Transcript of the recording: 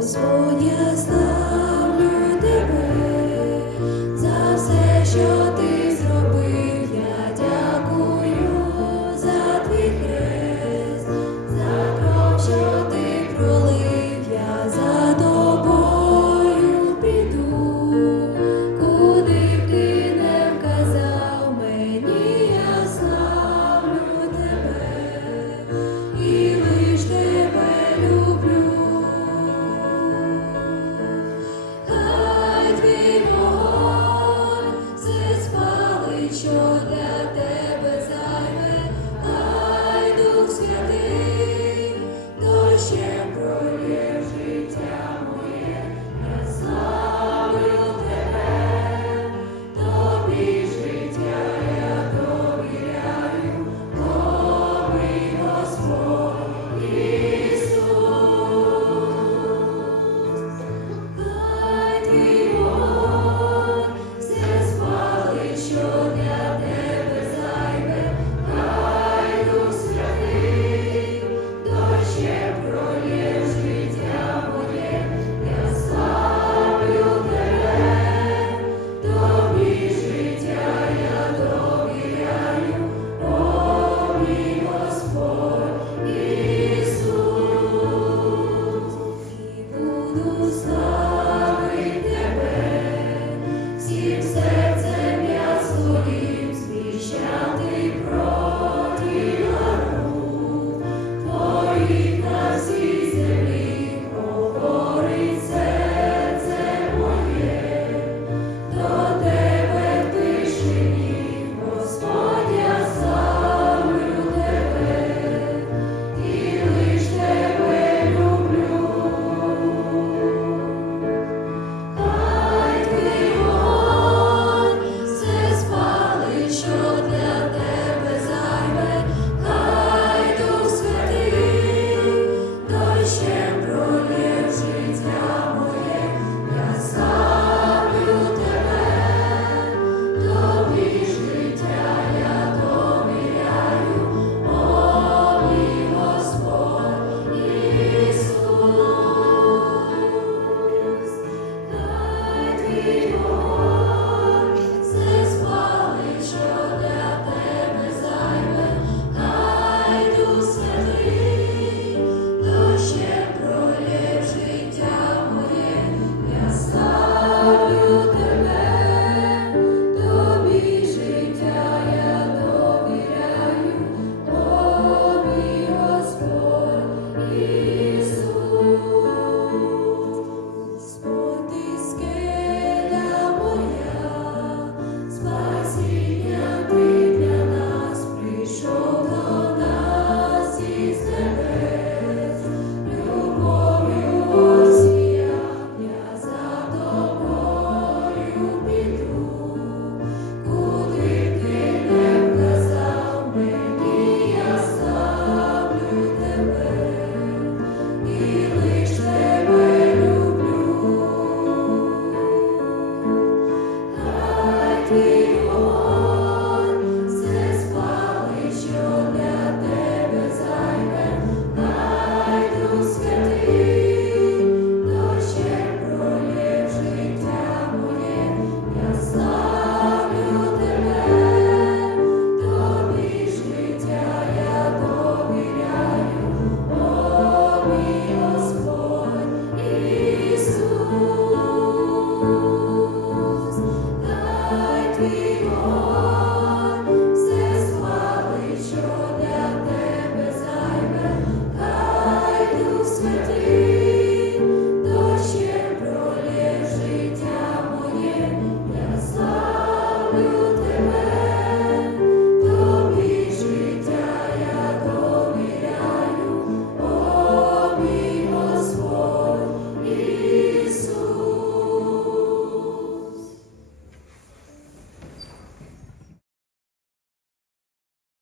Господь я знаю. твоє життя. Amen. Thank you.